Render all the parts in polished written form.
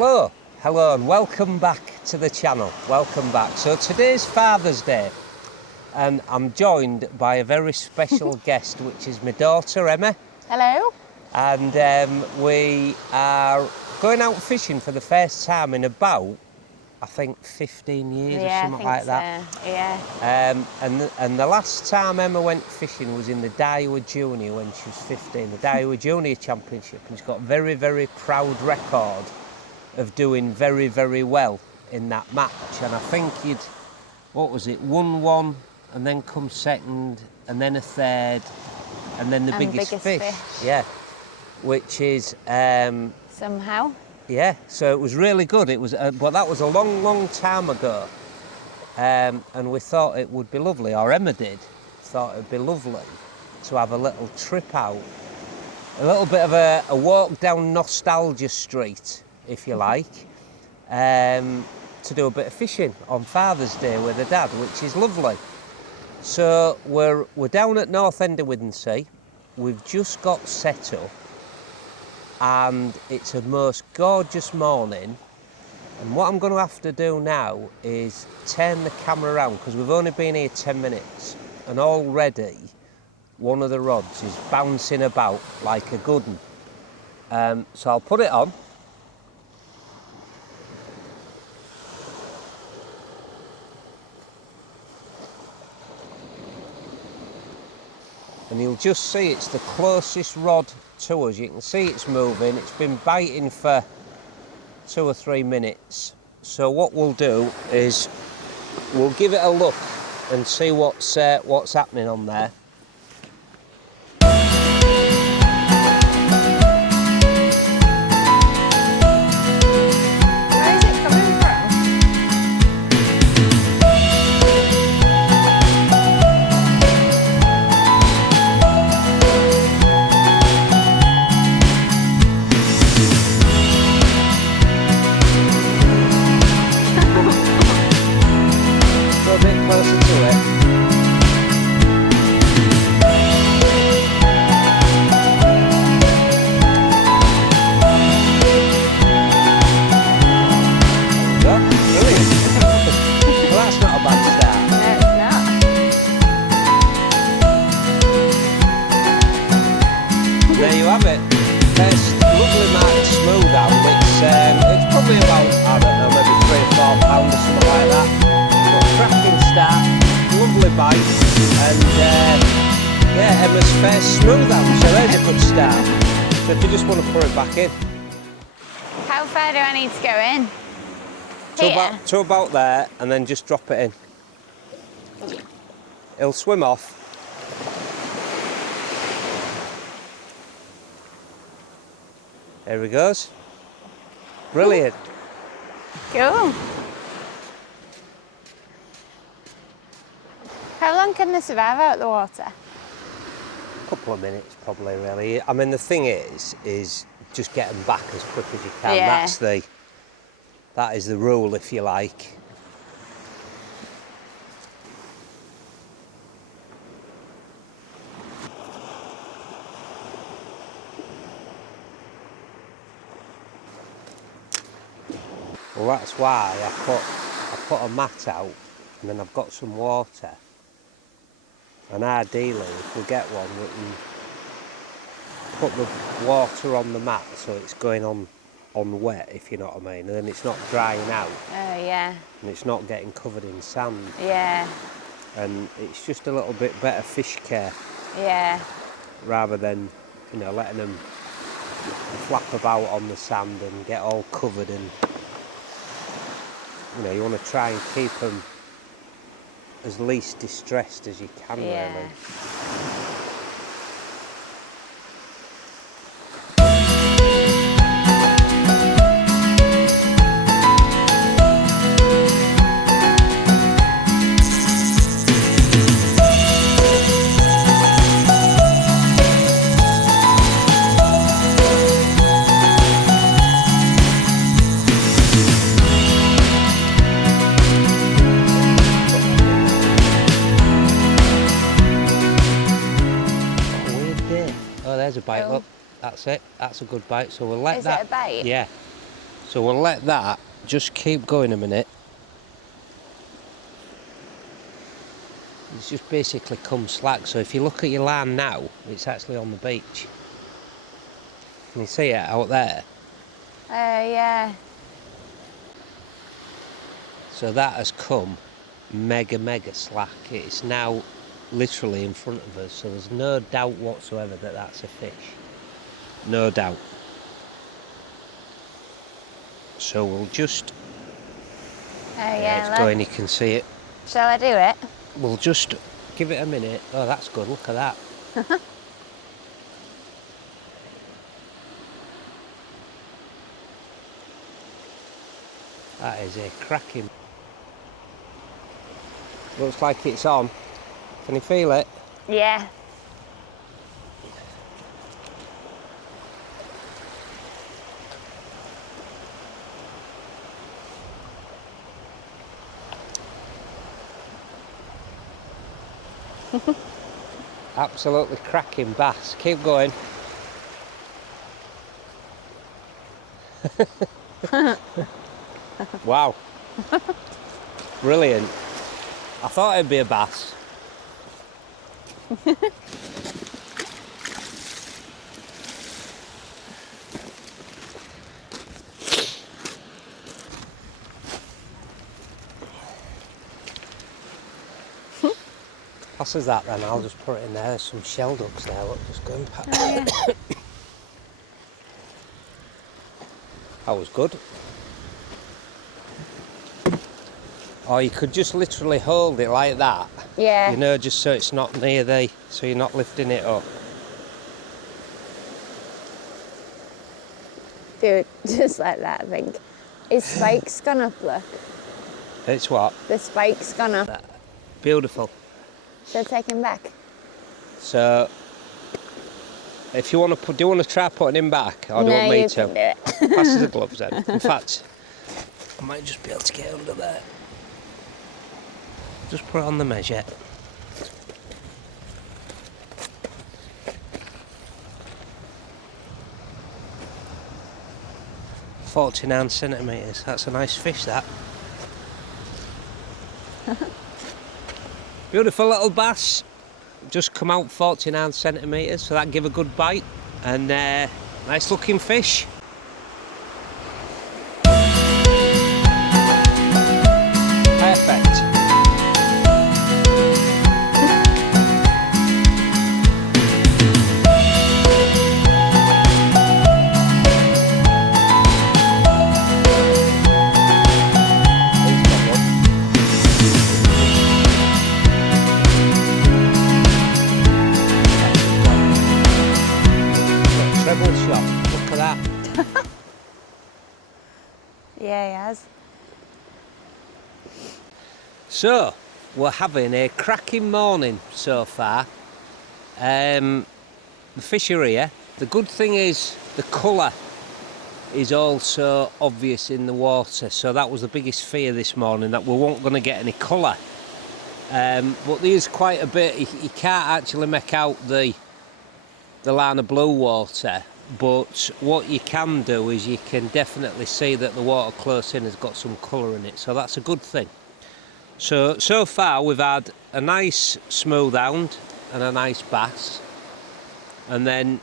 Hello and welcome back to the channel. Welcome back. So today's Father's Day and I'm joined by a very special guest, which is my daughter Emma. Hello. And we are going out fishing for the first time in about, I think, 15 years or something like that. Yeah. And the last time Emma went fishing was in the Daiwa Junior when she was 15, the Daiwa Junior Championship, and she's got a very, very proud record of doing very, very well in that match. And I think won one and then come second and then a third and then the biggest fish. Yeah, which is somehow. Yeah, so it was really good. It was, but that was a long, long time ago, and we thought it would be lovely, or Emma did, thought it would be lovely to have a little trip out, a little bit of a walk down nostalgia street, if you like, to do a bit of fishing on Father's Day with her dad, which is lovely. So we're down at north end of Withernsea. We've just got set up. And it's a most gorgeous morning, and what I'm going to have to do now is turn the camera around because we've only been here 10 minutes and already one of the rods is bouncing about like a good one. So I'll put it on. And you'll just see it's the closest rod to us. You can see it's moving. It's been biting for 2 or 3 minutes. So what we'll do is we'll give it a look and see what's happening on there. Where is it coming from? Go a bit closer to it. There we go. Brilliant. Well, that's not a bad start. No, it's not. There you have it. There's lovely marked Smoothhound. It's probably about, I don't know, maybe 3 or 4 pounds or something like that. But cracking start, lovely bite, and yeah, Emma's first Smoothhound, so there's a good start. So if you just want to put it back in. How far do I need to go in? Here? To about there, and then just drop it in. He'll swim off. There he goes. Brilliant. Cool. How long can they survive out the water? A couple of minutes probably, really. I mean, the thing is just get them back as quick as you can. Yeah. That is the rule, if you like. Well, that's why I put a mat out, and then I've got some water. And ideally, if we get one, we can put the water on the mat so it's going on wet, if you know what I mean, and then it's not drying out. Oh, yeah. And it's not getting covered in sand. Yeah. And it's just a little bit better fish care. Yeah. Rather than, letting them flap about on the sand and get all covered, and you want to try and keep them as least distressed as you can, Yeah. really. There's a bite, look. That's it. That's a good bite. So we'll let that. Is it a bite? Yeah. So we'll let that just keep going a minute. It's just basically come slack, so if you look at your line now, it's actually on the beach. Can you see it out there? Yeah. So that has come mega slack. It's now literally in front of us, so there's no doubt whatsoever that that's a fish. No doubt. So we'll just... Yeah, it's going, you can see it. Shall I do it? We'll just give it a minute. Oh, that's good, look at that. That is a cracking. Looks like it's on. Can you feel it? Yeah. Absolutely cracking bass. Keep going. Wow. Brilliant. I thought it'd be a bass. Passes that then, I'll just put it in there. There's some shell ducks there, look, just going past. Oh, yeah. That was good. Or you could just literally hold it like that. Yeah. You know, just so it's not near so you're not lifting it up. Dude, just like that, I think. His spike's gone up, look. It's what? The spike's gone up. Beautiful. Shall I take him back? So, if you want to do you want to try putting him back, or do you want me to? No, you can do it. Pass the gloves then. In fact, I might just be able to get under there. Just put it on the measure. £49cm. That's a nice fish, that. Beautiful little bass. Just come out 49cm, so that give a good bite. And nice looking fish. Perfect. Treble shot. Look at that. Yeah, he has. So, we're having a cracking morning so far. The fish are here. The good thing is the colour is also obvious in the water, so that was the biggest fear this morning, that we weren't going to get any colour. But there's quite a bit. You can't actually make out the line of blue water, but what you can do is you can definitely see that the water close in has got some colour in it, so that's a good thing. So far we've had a nice smoothhound and a nice bass, and then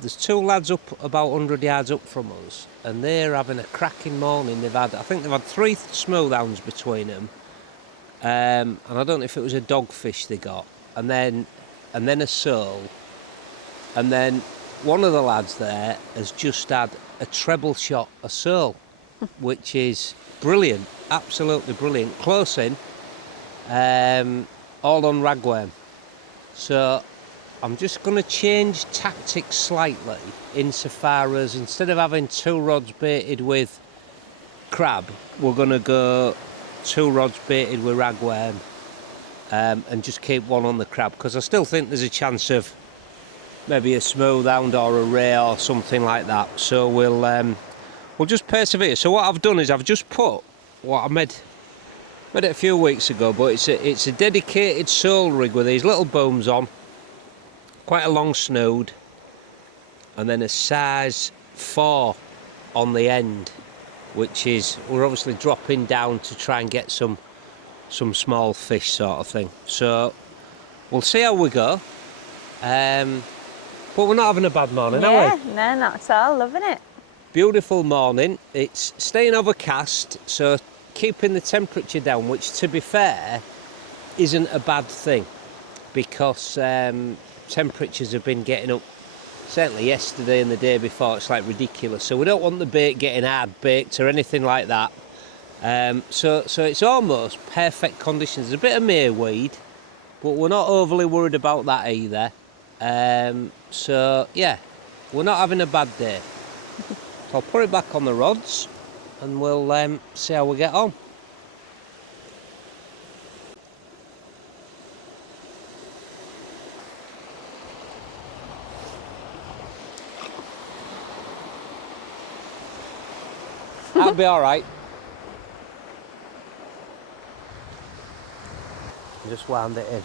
there's two lads up about 100 yards up from us, and they're having a cracking morning. I think they've had 3 smoothhounds between them, and I don't know if it was a dogfish they got, and then a sole, and then one of the lads there has just had a treble shot, a sole, which is brilliant, absolutely brilliant, close in, all on ragworm. So I'm just going to change tactics slightly, insofar as instead of having 2 rods baited with crab, we're going to go 2 rods baited with ragworm, and just keep one on the crab, because I still think there's a chance of maybe a smoothhound or a ray or something like that. So we'll just persevere. So what I've done is I've just put what I made it a few weeks ago, but it's a dedicated sole rig with these little booms on, quite a long snood, and then a size 4 on the end. which is we're obviously dropping down to try and get some small fish sort of thing. So we'll see how we go. But we're not having a bad morning, are we? No, not at all. Loving it. Beautiful morning. It's staying overcast, so keeping the temperature down, which to be fair isn't a bad thing, because temperatures have been getting up, certainly yesterday and the day before. It's like ridiculous, so we don't want the bait getting hard baked or anything like that. So it's almost perfect conditions. There's a bit of mayweed, but we're not overly worried about that either. So yeah, we're not having a bad day. So I'll put it back on the rods and we'll see how we get on. That'll be all right. Just wound it in.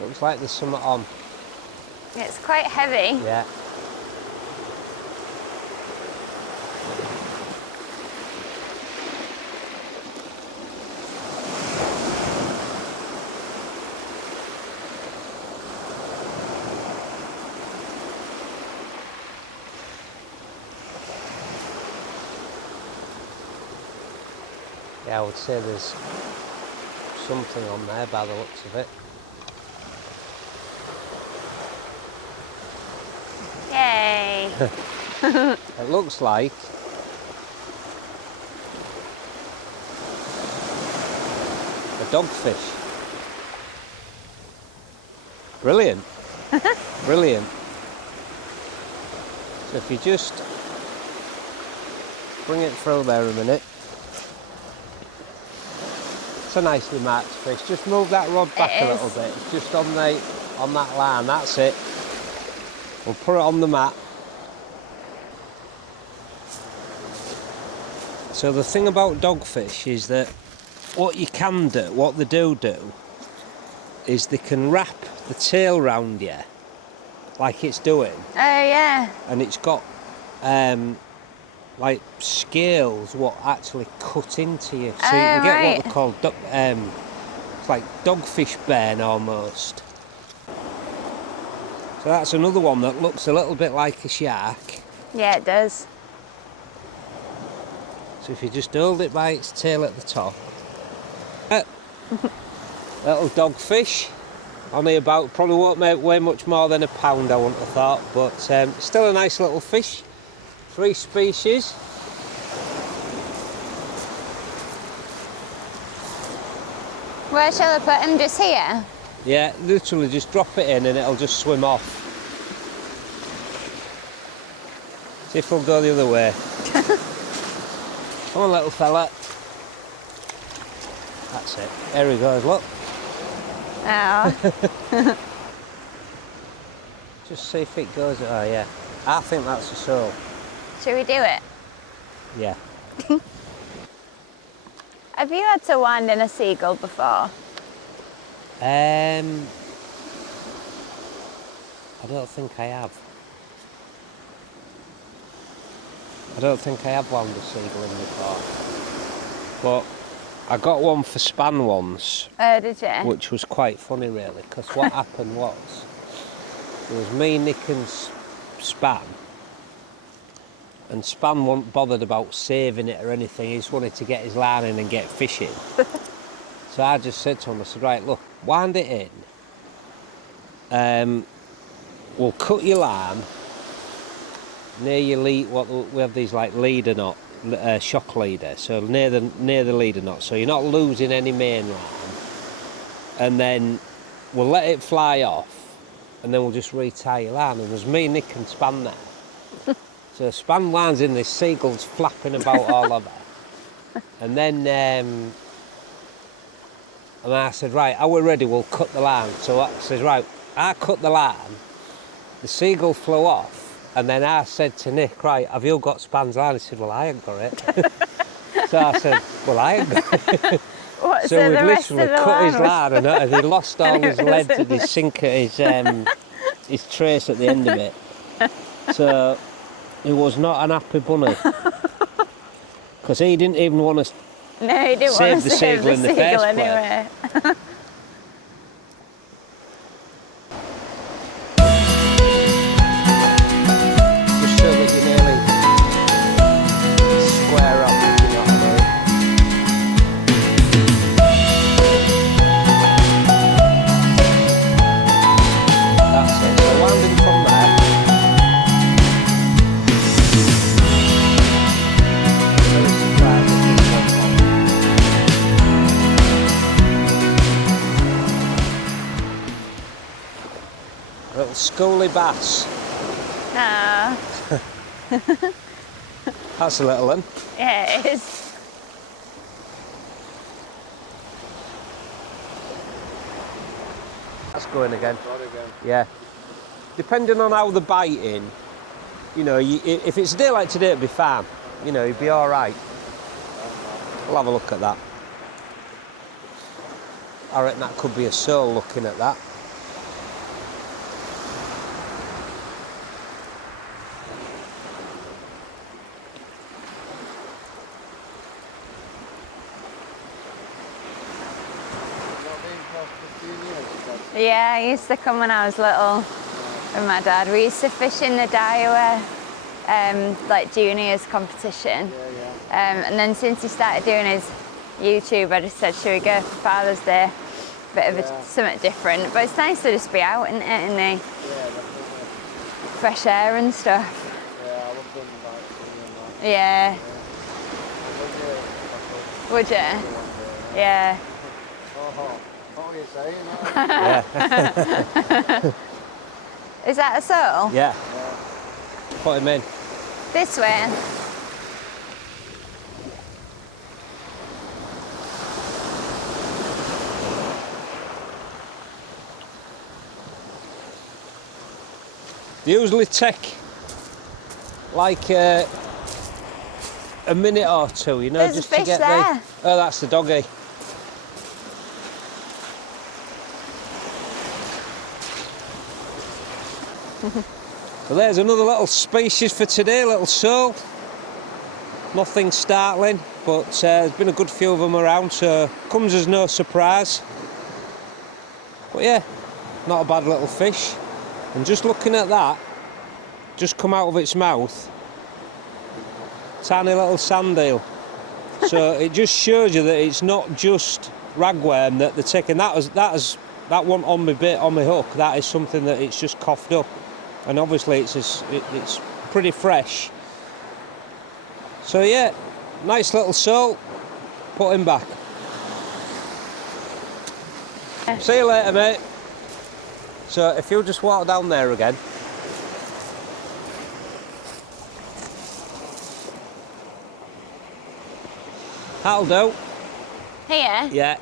Looks like there's something on. It's quite heavy. Yeah. Yeah, I would say there's something on there by the looks of it. Yay! It looks like a dogfish. Brilliant. Brilliant. So if you just bring it through there a minute. It's a nicely marked fish. Just move that rod back a little bit. It's just on that line. That's it. We'll put it on the mat. So the thing about dogfish is that what they do, is they can wrap the tail round you, like it's doing. Oh yeah. And it's got like scales what actually cut into you, so you can get what they call it's like dogfish burn almost. So that's another one that looks a little bit like a shark. Yeah, it does. So if you just hold it by its tail at the top. Little dogfish. Only about, probably won't weigh much more than a pound, I wouldn't have thought, but still a nice little fish. 3 species. Where shall I put him? Just here? Yeah, literally just drop it in and it'll just swim off. See if we'll go the other way. Come on, little fella. That's it. There he goes, look. Oh. Just see if it goes. Oh, yeah. I think that's a sole. Should we do it? Yeah. Have you had to wind in a seagull before? I don't think I have. I don't think I have wound a seagull in before. But I got one for span once. Oh, did you? Which was quite funny, really, because what happened was, it was me, Nick and Span, and Span wasn't bothered about saving it or anything. He just wanted to get his line in and get fishing. So I just said to him, I said, right, look, wind it in. We'll cut your line near your lead. We have these like leader knot, shock leader, so near the leader knot, so you're not losing any main line. And then we'll let it fly off, and then we'll just retie your line. And there's me, Nick and Span there. So Span line's in this, seagull's flapping about all over. And then and I said, right, are we ready? We'll cut the line. So I says, right, I cut the line, the seagull flew off, and then I said to Nick, right, have you got Span's line? He said, well, I ain't got it. So I said, well, I ain't got it. What, So we'd the rest literally of the cut his line line, and he lost all his lead and his was- sinker, his trace at the end of it. So he was not an happy bunny. Because he didn't even want to No, he didn't save want to the save seagull the in the seagull first place. anyway. Just so that you're nearly square up, if you know what I mean. That's it. So landing from there. Very surprised at this one. Little schoolie bass. No. That's a little one. Yeah, it is. That's going again. Yeah. Depending on how they're biting, you know, if it's a day like today, it'd be fine. You know, you'd be all right. We'll have a look at that. I reckon that could be a sole looking at that. Yeah, I used to come when I was little with my dad. We used to fish in the Daiwa, like juniors competition. And then since he started doing his YouTube, I just said, should we go for Father's Day? Bit of something different. But it's nice to just be out, isn't it, in the fresh air and stuff. Yeah, I love them like swimming and Yeah. that. I love it. Would you? Yeah. What are you saying? Yeah. Is that a sole? Yeah. Put him in. This way. They usually take like a minute or two, you know, There's a just to fish get there. the. Oh, that's the doggy. Well, there's another little species for today, little sole. Nothing startling, but there's been a good few of them around, so comes as no surprise. But yeah, not a bad little fish. And just looking at that, just come out of its mouth, tiny little sand eel. So it just shows you that it's not just ragworm that they're taking. That one on my bait, on my hook, that is something that it's just coughed up. And obviously it's pretty fresh. So yeah, nice little sole, put him back. See you later, mate. So if you'll just walk down there again. That'll do. Here? Yeah.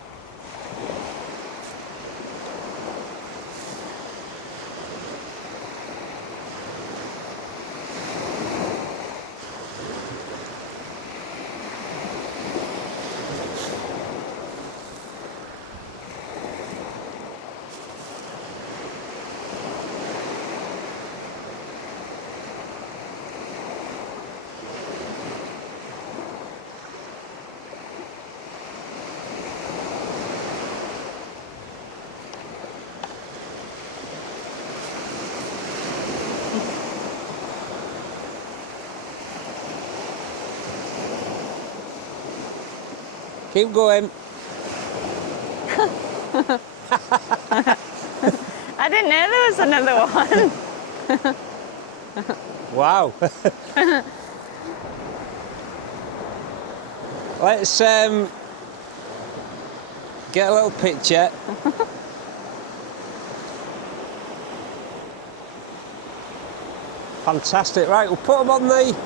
Keep going. I didn't know there was another one. Wow. Let's get a little picture. Fantastic. Right, we'll put them on the...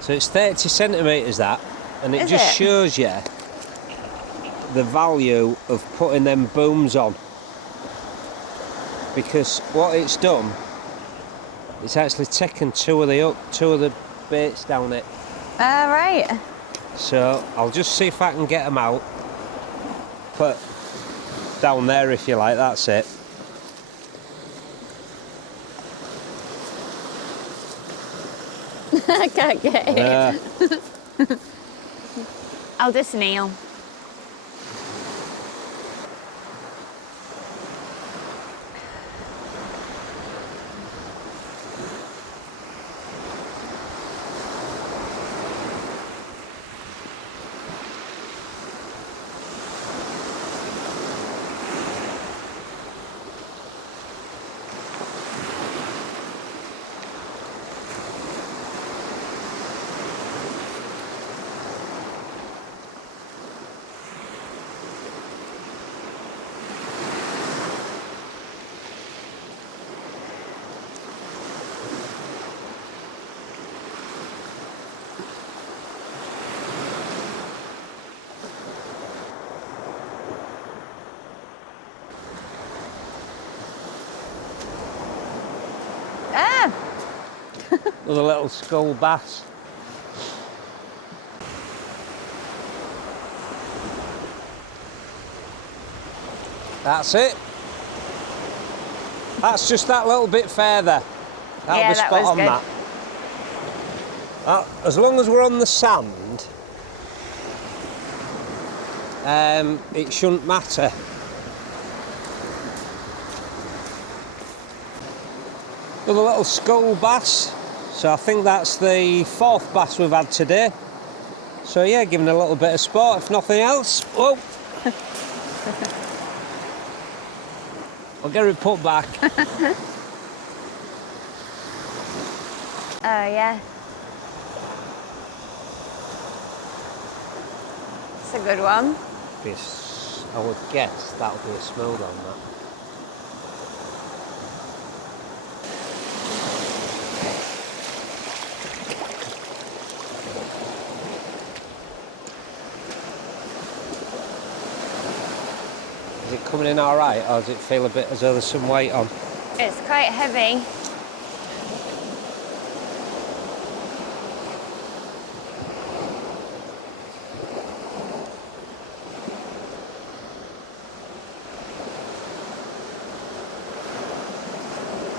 So it's 30 centimetres that, and it Is just it? shows you the value of putting them booms on. Because what it's done, it's actually taken two of the baits down it. Right. So I'll just see if I can get them out. Put down there if you like, that's it. I can't get it. I'll just kneel. With a little skull bass. That's it. That's just that little bit further. That'll Yeah, be that spot was on good. that. As long as we're on the sand, it shouldn't matter. With a little skull bass. So I think that's the 4th bass we've had today. So yeah, giving a little bit of sport, if nothing else. Whoa! I'll get it put back. Oh, yeah. It's a good one. I would guess that'll be a smooth on that. Is it coming in all right, or does it feel a bit as though there's some weight on? It's quite heavy.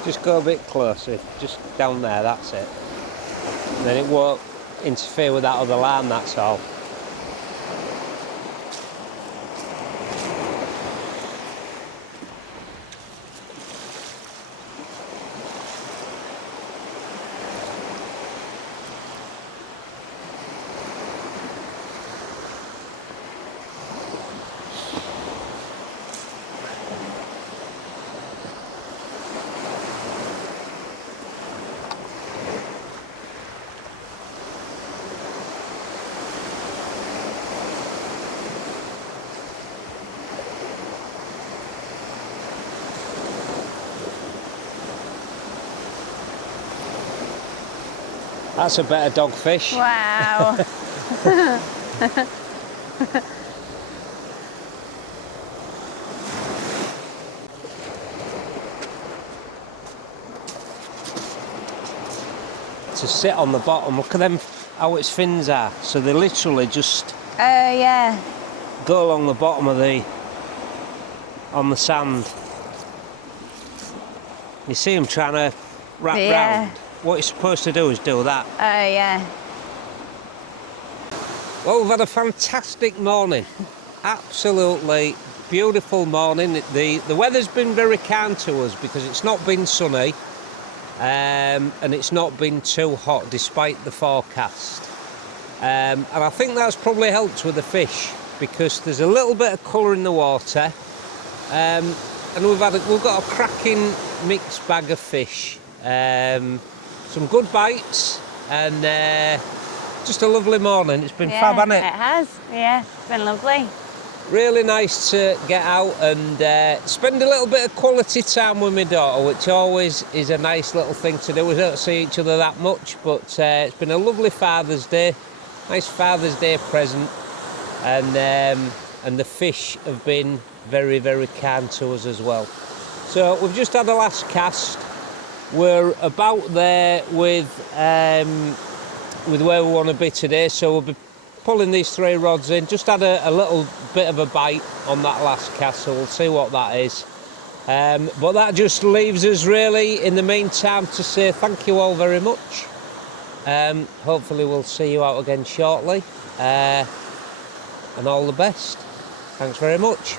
Just go a bit closer, just down there, that's it. And then it won't interfere with that other line, that's all. That's a better dogfish. Wow. To sit on the bottom, look at them, how its fins are. So they literally just Yeah. go along the bottom of on the sand. You see them trying to wrap Yeah. round. What you're supposed to do is do that. Yeah. Well, we've had a fantastic morning. Absolutely beautiful morning. The weather's been very kind to us because it's not been sunny and it's not been too hot despite the forecast. And I think that's probably helped with the fish. because there's a little bit of colour in the water, and we've got a cracking mixed bag of fish, some good bites, and just a lovely morning. It's been fab, hasn't it? It has, yeah, it's been lovely. Really nice to get out and spend a little bit of quality time with my daughter, which always is a nice little thing to do. We don't see each other that much, but it's been a lovely Father's Day, nice Father's Day present, and the fish have been very, very kind to us as well. So we've just had a last cast. We're about there with where we want to be today, so we'll be pulling these 3 rods in. Just had a little bit of a bite on that last cast, so we'll see what that is. But that just leaves us really in the meantime to say thank you all very much. Hopefully we'll see you out again shortly, and all the best. Thanks very much.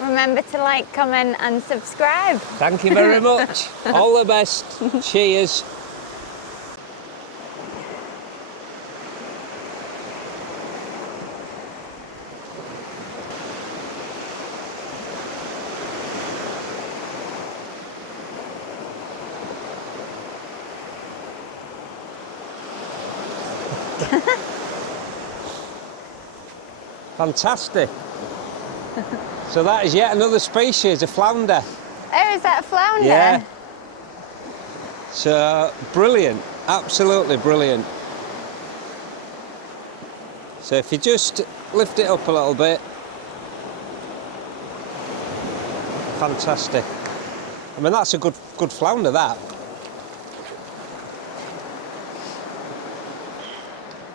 Remember to like, comment and subscribe. Thank you very much. All the best. Cheers. Fantastic. So that is yet another species, a flounder. Oh, is that a flounder? Yeah. So brilliant, absolutely brilliant. So if you just lift it up a little bit, fantastic. I mean, that's a good flounder, that.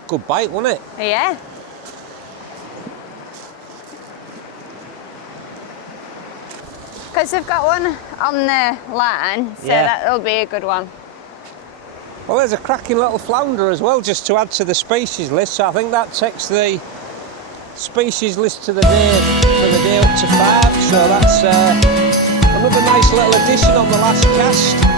Good bite, wasn't it? Yeah. Because we've got one on the line, so that'll be a good one. Well, there's a cracking little flounder as well, just to add to the species list. So I think that takes the species list to the day, for the day up to 5. So that's another nice little addition on the last cast.